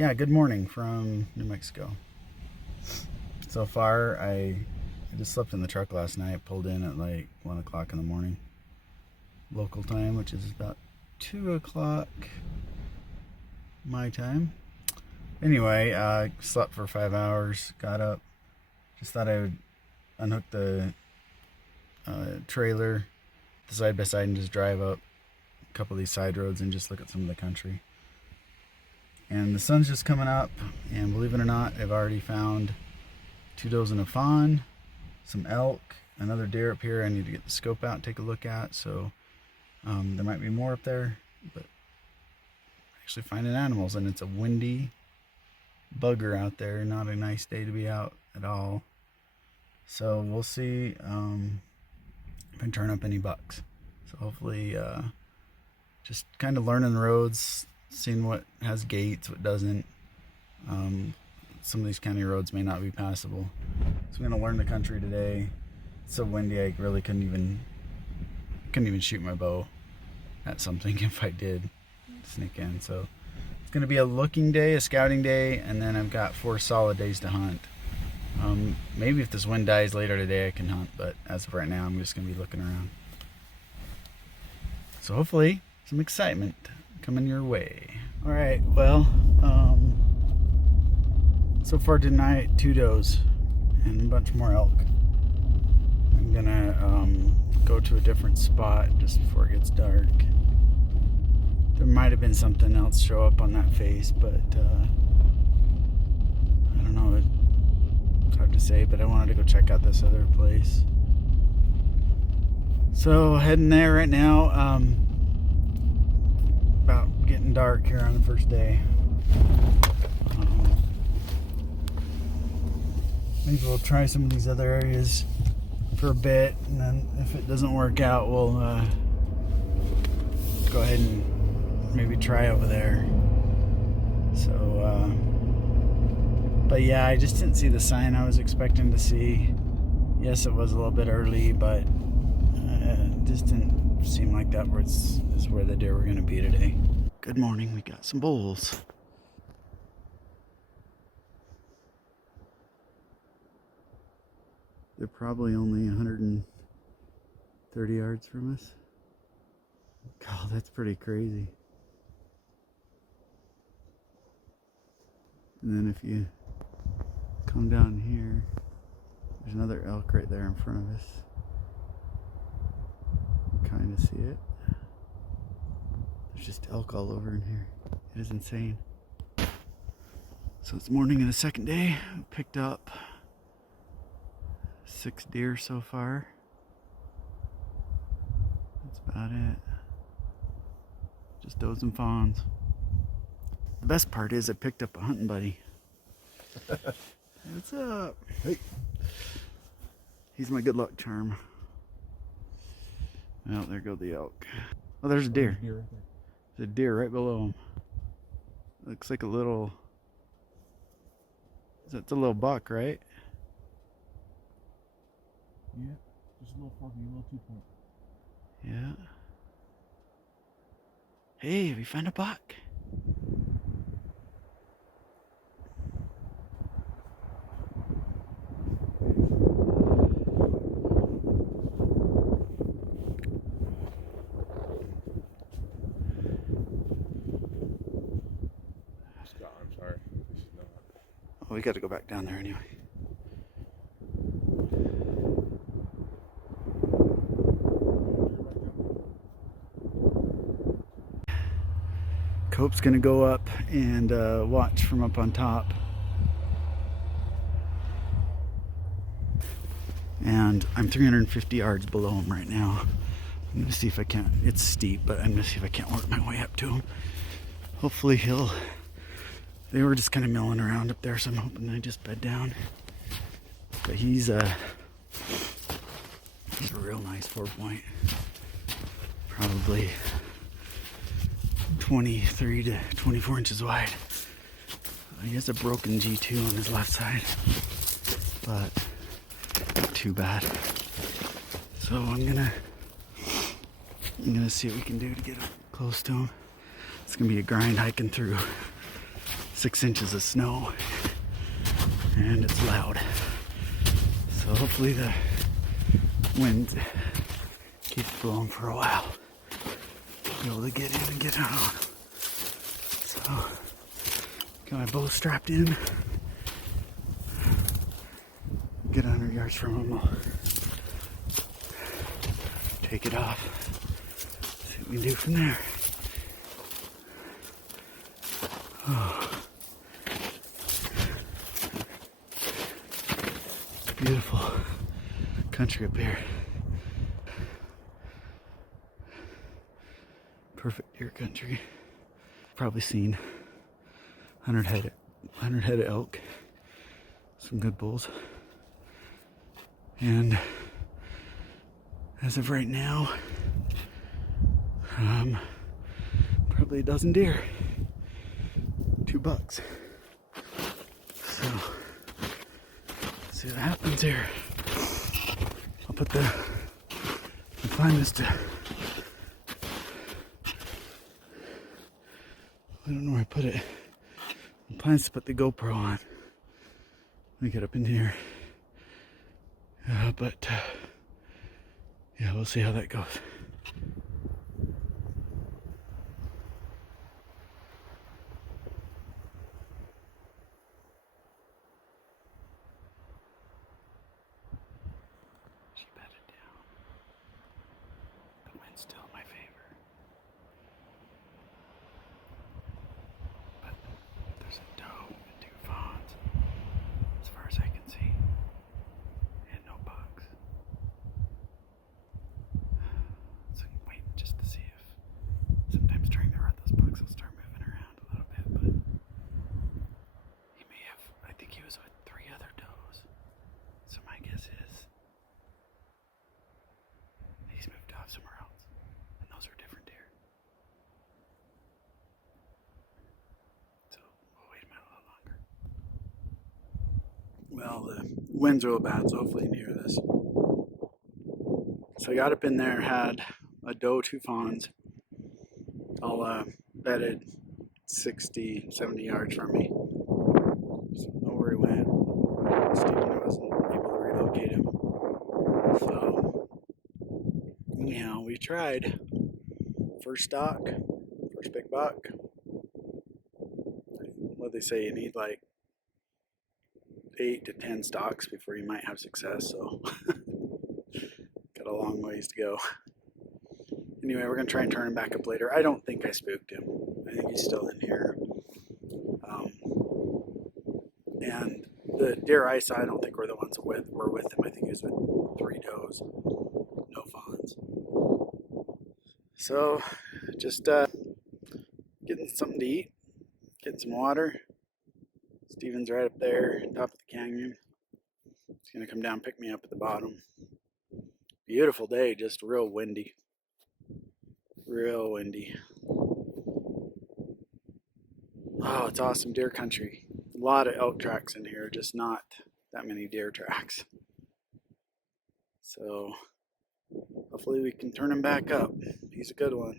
yeah, good morning from New Mexico. So far, I just slept in the truck last night, pulled in at like 1 o'clock in the morning, local time, which is about 2 o'clock my time. Anyway, slept for 5 hours, got up, just thought I would unhook the trailer, the side by side, and just drive up a couple of these side roads and just look at some of the country. And the sun's just coming up, and believe it or not, I've already found 2 does and a fawn, some elk, another deer up here I need to get the scope out and take a look at. So there might be more up there, but actually finding animals, and it's a windy bugger out there, not a nice day to be out at all. So we'll see if I can turn up any bucks. So hopefully just kind of learning the roads, seeing what has gates, what doesn't. Some of these county roads may not be passable. So I'm gonna learn the country today. It's so windy I really couldn't even shoot my bow at something if I did sneak in. So it's gonna be a looking day, a scouting day, and then I've got 4 solid days to hunt. Maybe if this wind dies later today I can hunt, but as of right now I'm just gonna be looking around. So hopefully some excitement coming your way. All right, well, so far tonight, 2 does and a bunch more elk. I'm gonna go to a different spot just before it gets dark. There might have been something else show up on that face, but I don't know, it's hard to say, but I wanted to go check out this other place. So heading there right now. About getting dark here on the first day. Maybe we'll try some of these other areas for a bit, and then if it doesn't work out, we'll go ahead and maybe try over there. So, but yeah, I just didn't see the sign I was expecting to see. Yes, it was a little bit early, but it just didn't seem like that is where the deer were going to be today. Good morning, we got some bulls. They're probably only 130 yards from us. God, that's pretty crazy. And then if you come down here, there's another elk right there in front of us. Kind of see it. There's just elk all over in here. It is insane. So it's morning of the second day. We picked up 6 deer so far. That's about it. Just does and fawns. The best part is I picked up a hunting buddy. What's up? Hey. He's my good luck charm. Oh, there go the elk. Oh, there's a deer. There's a deer right below him. Looks like a little... That's a little buck, right? Yeah, just a little foggy, a little 2-point. Yeah. Hey, we found a buck. I'm sorry. This is not. Oh, we got to go back down there anyway. Cope's gonna go up and watch from up on top. And I'm 350 yards below him right now. I'm gonna see if I can't, it's steep, but I'm gonna see if I can't work my way up to him. Hopefully they were just kind of milling around up there, so I'm hoping they just bed down. But he's a real nice 4-point. Probably 23 to 24 inches wide. He has a broken G2 on his left side, but not too bad. So I'm gonna see what we can do to get up close to him. It's gonna be a grind hiking through 6 inches of snow, and it's loud. So hopefully the wind keeps blowing for a while. Be able to get in and get on. So got my bow strapped in. Get 100 yards from them. I'll take it off. See what we can do from there. Oh. Beautiful country up here. Perfect deer country. Probably seen 100 head of elk. Some good bulls. And as of right now, probably a dozen deer. 2 bucks. So, let's see what happens here. I'll put the plan is to, I don't know where I put it. The plan is to put the GoPro on. Let me get up in here. But yeah, we'll see how that goes. She bedded down. The wind's still in my favor. But there's a doe and 2 fawns, as far as I can see. And no bugs. So I'm waiting just to see if sometimes during the rut those bugs will start moving around a little bit, but he may have, I think he was with 3 other does. So my guess is he's moved off somewhere else. And those are different deer. So we'll wait a little longer. Well, the wind's real bad, so hopefully you can hear this. So I got up in there, had a doe, 2 fawns, all bedded 60, 70 yards from me. So know where he went. Stephen wasn't able to relocate him. So anyhow, we tried. First stock, first big buck. What they say, you need like 8 to 10 stocks before you might have success. So got a long ways to go. Anyway, we're gonna try and turn him back up later. I don't think I spooked him. I think he's still in here. And the deer I saw, I don't think were the ones that were with him. I think he was with 3 does, no fawns. So just getting something to eat, getting some water. Steven's right up there, top of the canyon. He's gonna come down and pick me up at the bottom. Beautiful day, just real windy. Real windy. Oh, it's awesome deer country. A lot of elk tracks in here, just not that many deer tracks. So hopefully we can turn him back up. He's a good one.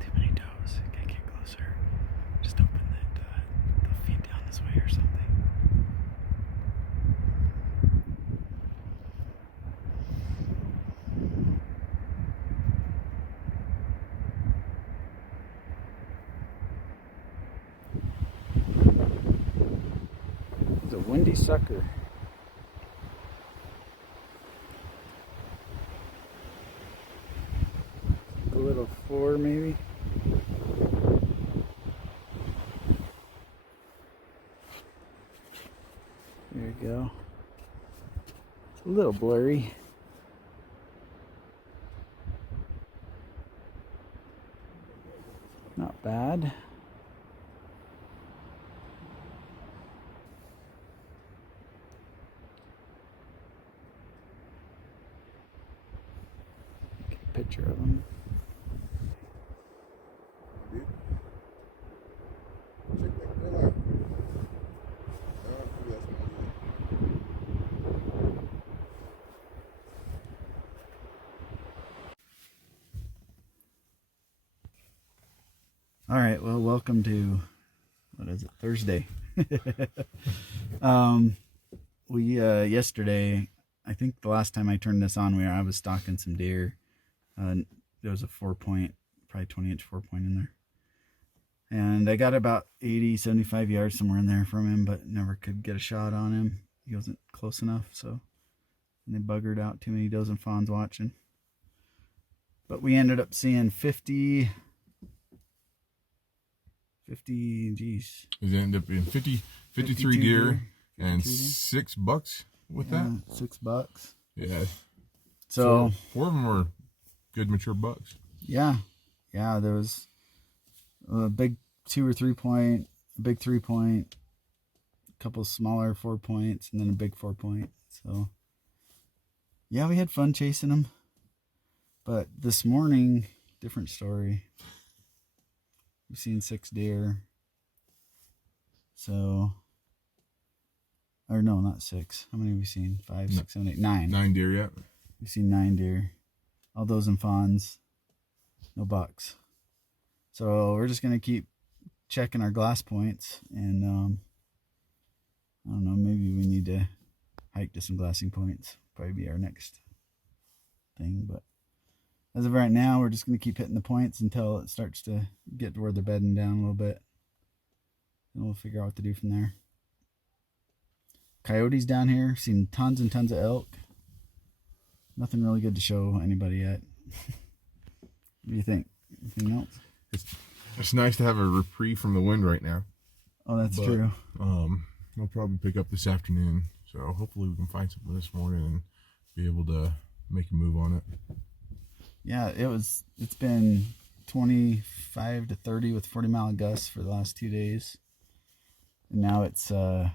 Too many does. Gotta get closer. Just hoping that they'll feed down this way or something. It's a windy sucker. A little 4 maybe. There you go. It's a little blurry. Not bad. picture of them. Dude. Check that grill out. No, that's not All right, well, welcome to, what is it, Thursday. Yesterday, I think the last time I turned this on, I was stalking some deer. There was a 4-point, probably 20-inch 4-point in there. And I got about 80, 75 yards somewhere in there from him, but never could get a shot on him. He wasn't close enough, so and they buggered out too many does and fawns watching. But we ended up seeing 50, geez. It ended up being 53 deer and 6 bucks with that. $6. Yeah. So 4 of them were good mature bucks. Yeah. There was a big 2 or 3 point, a big 3 point, a couple smaller 4 points, and then a big 4 point. So yeah, we had fun chasing them. But this morning, different story. We've seen 6 deer. So, or no, not 6. How many have we seen? 5, 6, 7, 8, 9. 9 deer, yeah. We've seen 9 deer. All those and fawns. No bucks. So we're just going to keep checking our glass points. And I don't know, maybe we need to hike to some glassing points. Probably be our next thing. But as of right now, we're just going to keep hitting the points until it starts to get to where they're bedding down a little bit. And we'll figure out what to do from there. Coyotes down here. Seen tons and tons of elk. Nothing really good to show anybody yet. What do you think? Anything else? It's nice to have a reprieve from the wind right now. Oh, that's true. We'll probably pick up this afternoon. So hopefully we can find something this morning and be able to make a move on it. Yeah, it's been 25 to 30 with 40-mile gusts for the last 2 days. And now it's there's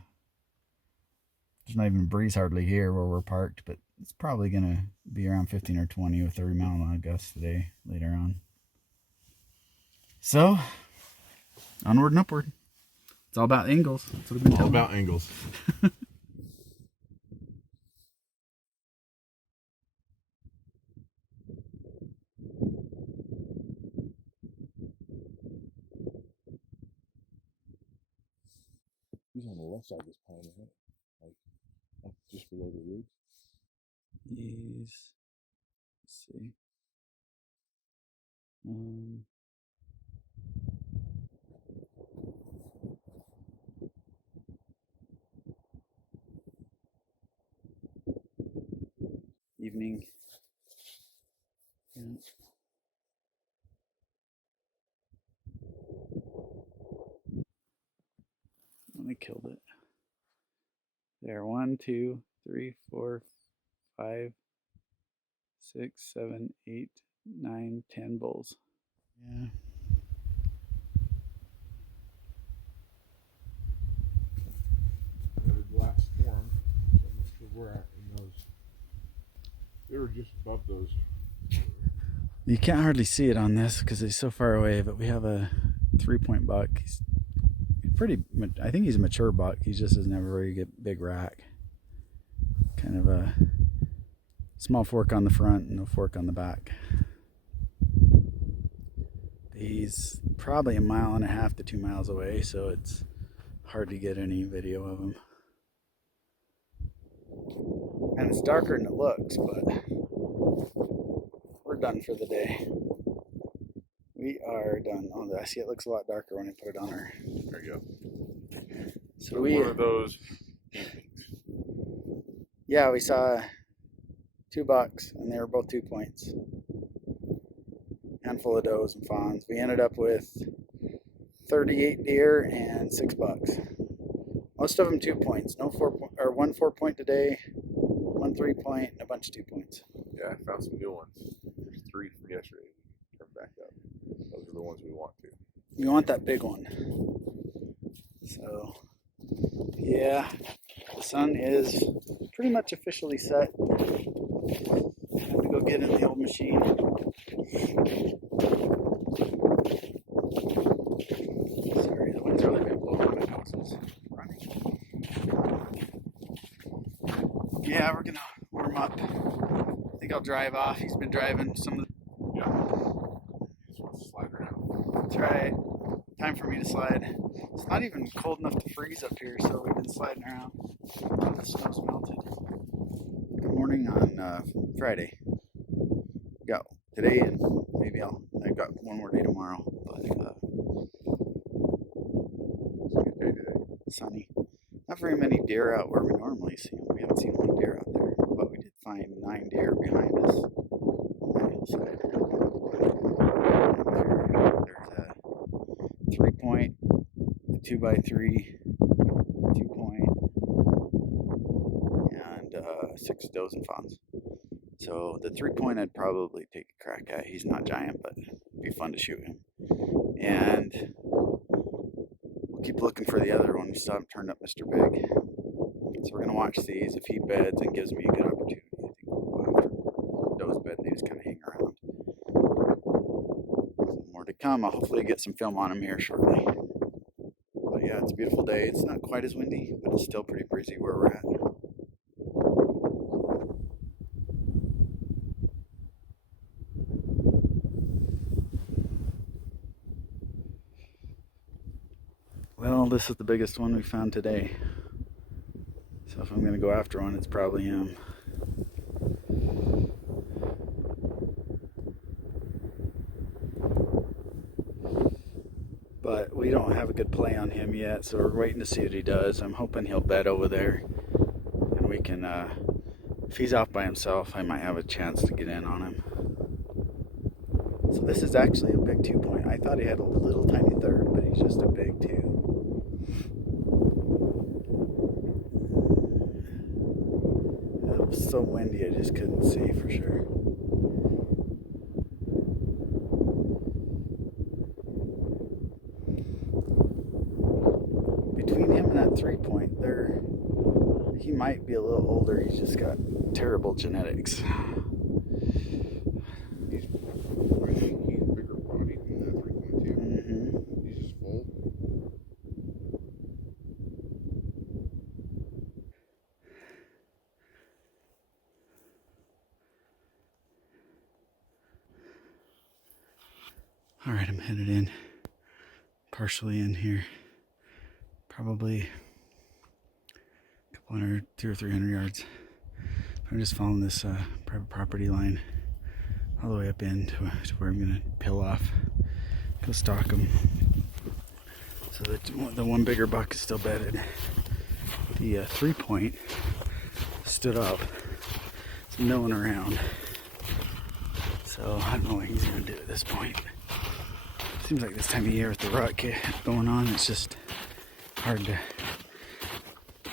not even a breeze hardly here where we're parked, but it's probably going to be around 15 or 20 with 30-mile gusts today later on. So, onward and upward. It's all about angles. That's what I've been all telling about angles. He's on the left side of this pine, isn't it? Like up just below the roots. Let's see. Evening. Yeah. When they killed it. There, 1, 2, 3, 4, 5, 6, 7, 8, 9, 10 bulls. Yeah. The glass form. So I'm not sure where at in those. They were just above those. You can't hardly see it on this because it's so far away, but we have a 3-point buck. He's pretty, I think he's a mature buck. He just doesn't have a very big rack. Kind of a small fork on the front and no fork on the back. He's probably 1.5 miles to 2 miles away, so it's hard to get any video of him. And it's darker than it looks, but we're done for the day. We are done. Oh, I see it looks a lot darker when I put it on her. There you go. So one of those. Yeah, we saw 2 bucks, and they were both 2 points. Handful of does and fawns. We ended up with 38 deer and 6 bucks. Most of them 2 points. No 4 point, or 1 4-point today, 1 3-point, and a bunch of 2 points. Yeah, I found some new ones. There's 3 from yesterday. Turn back up. Those are the ones we want to. You want that big one. So, yeah, the sun is pretty much officially set. Time to go get in the old machine. Sorry, the wind's really been blowing on my noses. Running. Yeah, we're gonna warm up. I think I'll drive off. He's been driving some of the. Yeah. He just wants to slide around. That's right. Time for me to slide. It's not even cold enough to freeze up here, so we've been sliding around. The snow's melted. Good morning on Friday. Got today and maybe I've got one more day tomorrow, but sunny. Not very many deer out where we normally see them. We haven't seen one deer out there, but we did find 9 deer behind us on the hillside. There's a 3-point, a 2x3, 2-point, and 6 does and fawns. So the 3-point I'd probably take a crack at. He's not giant, but it'd be fun to shoot him. And we'll keep looking for the other one. We still haven't turned up Mr. Big. So we're gonna watch these. If he beds and gives me a good opportunity, I think we'll go after Doe's bed and they just kind of hang around. So more to come. I'll hopefully get some film on him here shortly. But yeah, it's a beautiful day. It's not quite as windy, but it's still pretty breezy where we're at. Well, this is the biggest one we found today. So if I'm going to go after one, it's probably him. But we don't have a good play on him yet, so we're waiting to see what he does. I'm hoping he'll bed over there. And we can, if he's off by himself, I might have a chance to get in on him. So this is actually a big 2-point. I thought he had a little tiny 3rd, but he's just a big 2. It was so windy I just couldn't see for sure. Between him and that 3-point, he might be a little older. He's just got terrible genetics. He's bigger bodied than that 3-point too. Mm-hmm. He's just full. All right, I'm headed in, partially in here, probably a couple hundred, 200 or 300 yards. I'm just following this private property line all the way up in to where I'm gonna peel off, go stalk them. So that the one bigger buck is still bedded. The 3-point stood up. There's no one around. So I don't know what he's gonna do at this point. Seems like this time of year with the rut going on, it's just hard to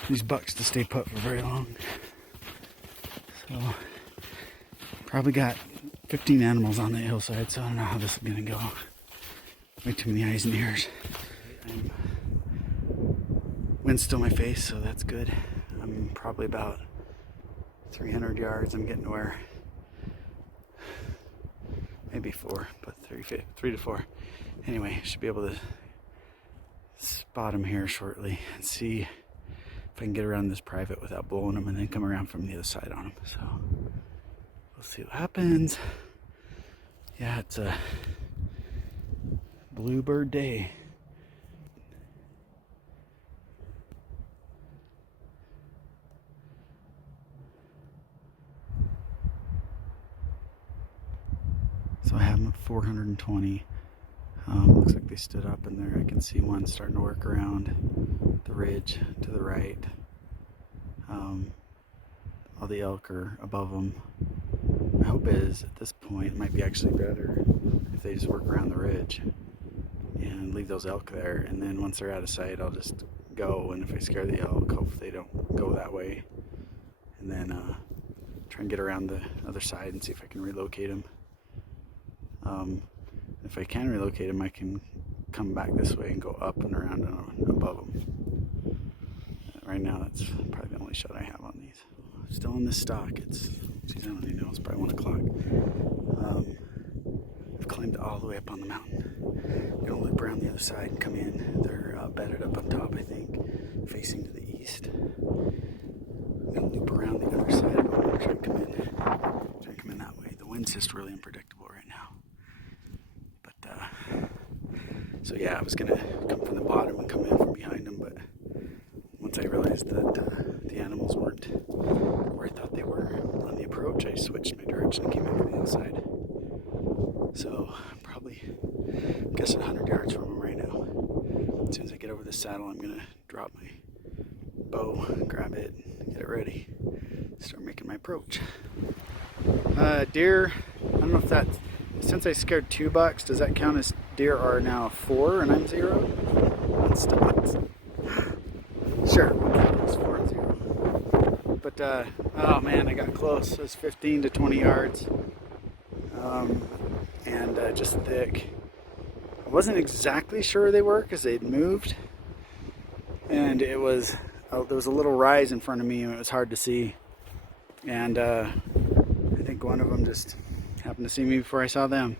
these bucks to stay put for very long. So probably got 15 animals on the hillside, so I don't know how this is gonna go. Way too many eyes and ears. Wind's still in my face, so that's good. I'm probably about 300 yards. I'm getting to where maybe 4, but 3 to 4. Anyway, should be able to spot him here shortly and see if I can get around this private without blowing him and then come around from the other side on him. So we'll see what happens. Yeah, it's a bluebird day. So I have them at 420. Looks like they stood up in there. I can see one starting to work around the ridge to the right. All the elk are above them. My hope is at this point it might be actually better if they just work around the ridge and leave those elk there, and then once they're out of sight I'll just go, and if I scare the elk, hope they don't go that way, and then try and get around the other side and see if I can relocate them. If I can relocate them, I can come back this way and go up and around and above them. Right now, that's probably the only shot I have on these. Still in this stock. It's Geez, I don't even know. It's probably 1 o'clock. I've climbed all the way up on the mountain. I'm gonna loop around the other side and come in. They're bedded up on top, I think, facing to the east. I'm gonna loop around the other side. I'm gonna try and come in. Try and come in that way. The wind's just really unpredictable right now. But so yeah, I was gonna come from the bottom and come in from behind them, but once I realized that the animals weren't where I thought they were on the approach, I switched my direction and came in from the outside. So probably, I'm guessing 100 yards from them right now. As soon as I get over the saddle, I'm gonna drop my bow, grab it, get it ready, start making my approach. Deer, I don't know if that's, since I scared 2 bucks, does that count as deer are now 4 and I'm 0? On stalks. Sure, it's 4 and 0. But oh man, I got close. It was 15 to 20 yards. And just thick. I wasn't exactly sure they were because they'd moved, and it was there was a little rise in front of me and it was hard to see, and I think one of them just happened to see me before I saw them.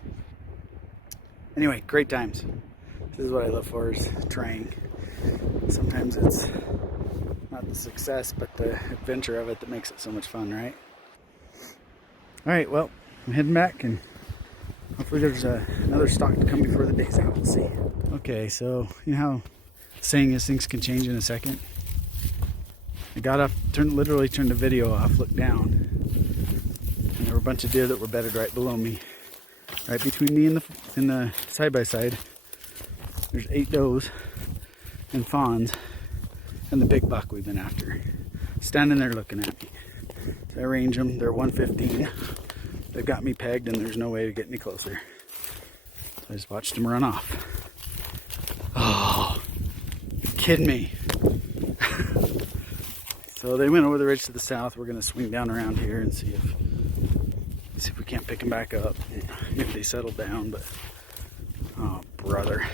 Anyway, great times. This is what I live for, is trying. Sometimes it's not the success but the adventure of it that makes it so much fun, right? Alright, well, I'm heading back and hopefully there's another stalk to come before the day's out. We'll see. Okay, so you know how the saying is things can change in a second? I got up, literally turned the video off, looked down, and there were a bunch of deer that were bedded right below me. Right between me and the side-by-side, there's 8 does and fawns and the big buck we've been after. Standing there looking at me. So I range them, they're 115. They've got me pegged and there's no way to get any closer. So I just watched them run off. Oh, you're kidding me. So they went over the ridge to the south. We're gonna swing down around here and see if we can't pick them back up. If they settle down, but oh brother.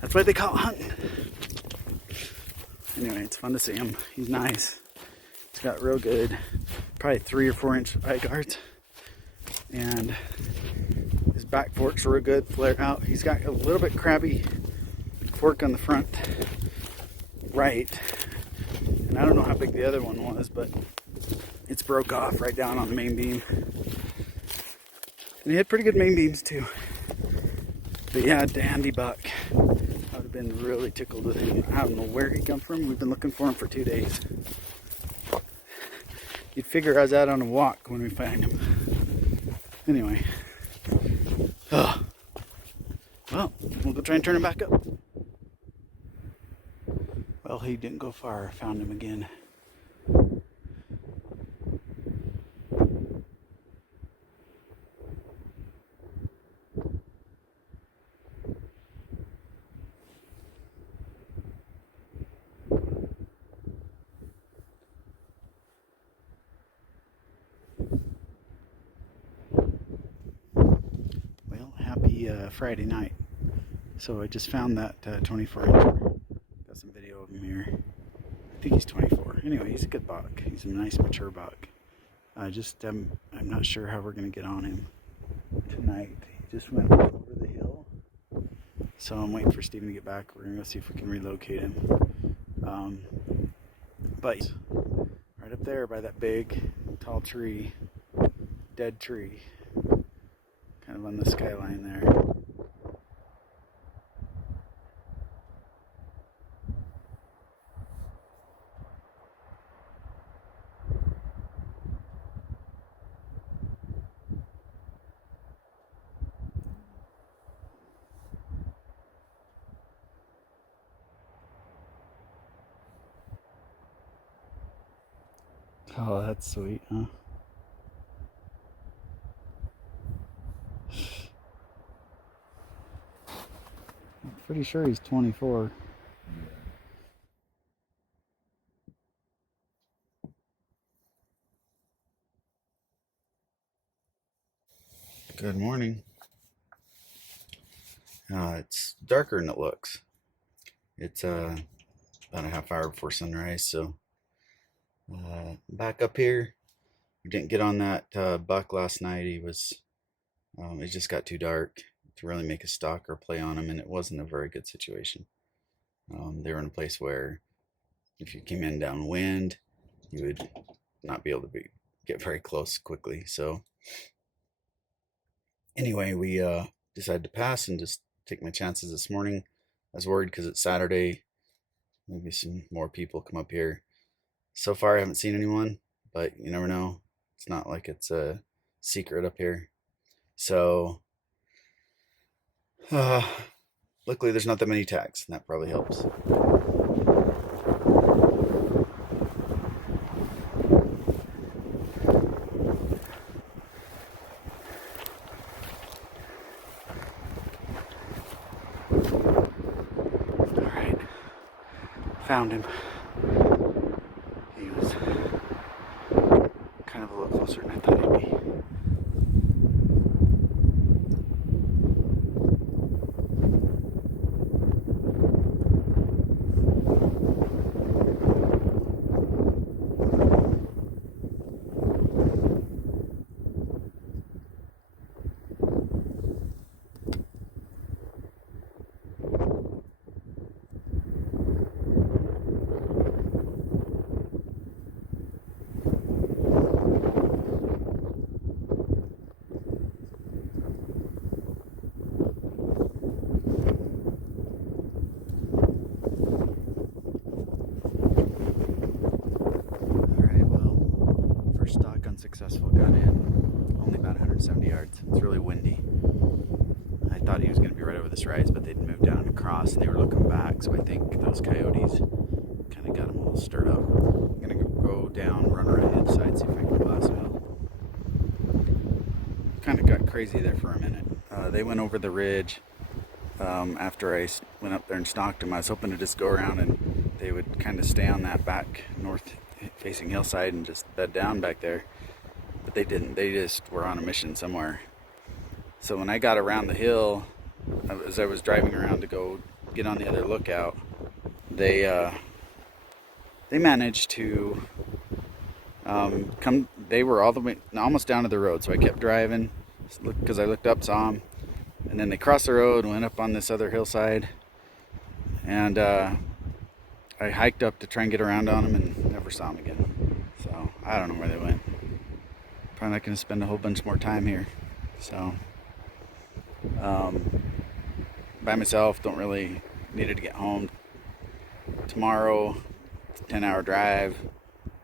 That's why they call it hunting. Anyway, it's fun to see him. He's nice. He's got real good, probably 3 or 4 inch eye guards. And his back forks are real good, flare out. He's got a little bit crabby fork on the front right. And I don't know how big the other one was, but it's broke off right down on the main beam. And he had pretty good main beams too. But yeah, dandy buck. I would have been really tickled with him. I don't know where he come from. We've been looking for him for 2 days. You'd figure I was out on a walk when we find him. Anyway. Oh. Well, we'll go try and turn him back up. Well, he didn't go far. I found him again. Well, happy Friday night. So I just found that 24 inch. Got some video of him here. I think he's 24. Anyway, he's a good buck. He's a nice mature buck. I'm not sure how we're gonna get on him tonight. He just went over the hill. So I'm waiting for Steven to get back. We're gonna go see if we can relocate him. But right up there by that big, tall tree, dead tree, kind of on the skyline there. Oh, that's sweet, huh? I'm pretty sure he's 24. Good morning. It's darker than it looks. It's about a half hour before sunrise, so back up here. We didn't get on that buck last night. It just got too dark to really make a stalk or play on him, and it wasn't a very good situation. They were in a place where if you came in downwind, you would not be able to get very close quickly. So anyway, we decided to pass and just take my chances this morning. I was worried because it's Saturday. Maybe some more people come up here. So far, I haven't seen anyone, but you never know. It's not like it's a secret up here. So, luckily, there's not that many tags, and that probably helps. All right, found him. He was kind of a little closer than I thought he'd be. Stock unsuccessful, got in only about 170 yards. It's really windy. I thought he was going to be right over this rise, but they'd moved down across and they were looking back, so I think those coyotes kind of got him a little stirred up. I'm going to go down, run around the other side, see if I can glass it out. Kind of got crazy there for a minute. They went over the ridge after I went up there and stalked them. I was hoping to just go around and they would kind of stay on that back north facing hillside and just bed down back there, but they didn't. They just were on a mission somewhere. So when I got around the hill, as I was driving around to go get on the other lookout, they managed to come. They were all the way almost down to the road, so I kept driving because I looked up, saw them, and then they crossed the road and went up on this other hillside, and I hiked up to try and get around on them and never saw them again. So I don't know where they went. Probably not going to spend a whole bunch more time here. So by myself, don't really need to get home tomorrow. It's a 10-hour drive.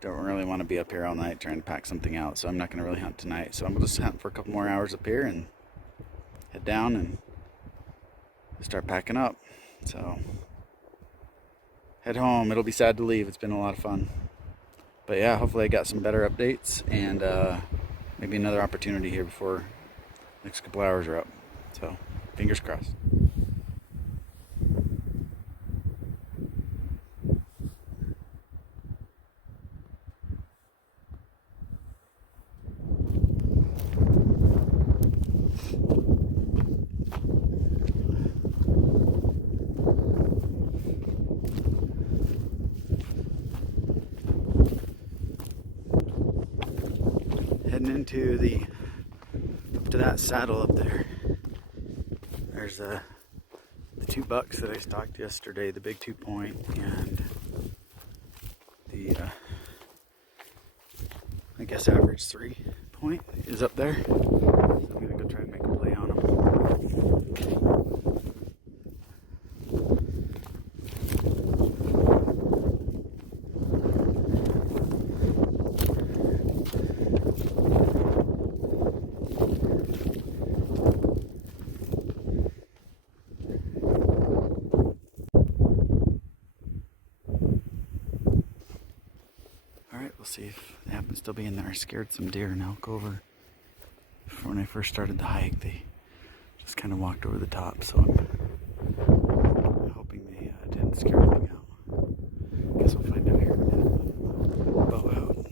Don't really want to be up here all night trying to pack something out. So I'm not going to really hunt tonight. So I'm going to just hunt for a couple more hours up here and head down and start packing up. So head home. It'll be sad to leave. It's been a lot of fun. But yeah, hopefully I got some better updates and maybe another opportunity here before the next couple hours are up. So fingers crossed. Heading into up to that saddle up there. There's the two bucks that I stalked yesterday, the big 2-point and the I guess average 3-point is up there. So I'm gonna go try and make a play on them. We'll see if they happen to still be in there. I scared some deer in elk over. When I first started the hike, they just kind of walked over the top, so I'm hoping they didn't scare anything out. Guess we'll find out here in a minute. Bowhunt.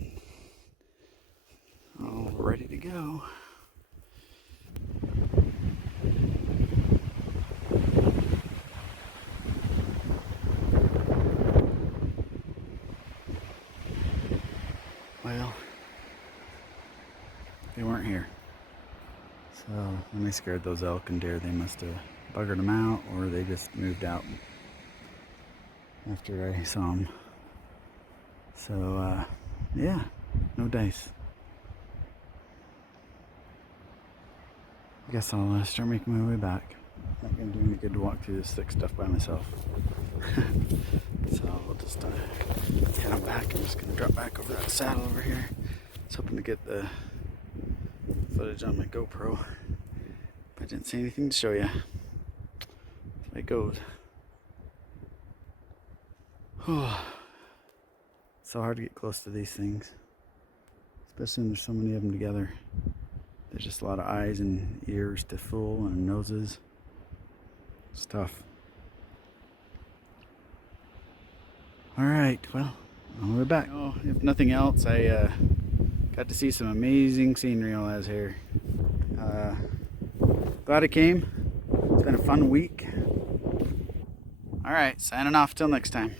All ready to go. Well, So when they scared those elk and deer, they must have buggered them out, or they just moved out after I saw them. So yeah, no dice. I guess I'll start making my way back. Not gonna do any good to walk through this thick stuff by myself. So we'll just head on back. I'm just gonna drop back over that saddle over here. I was hoping to get the footage on my GoPro, but I didn't see anything to show you. There it goes. So hard to get close to these things, especially when there's so many of them together. There's just a lot of eyes and ears to fool and noses. It's tough. Alright, well, on the way back. Oh, if nothing else, I got to see some amazing scenery while I was here. Glad I came. It's been a fun week. Alright, signing off till next time.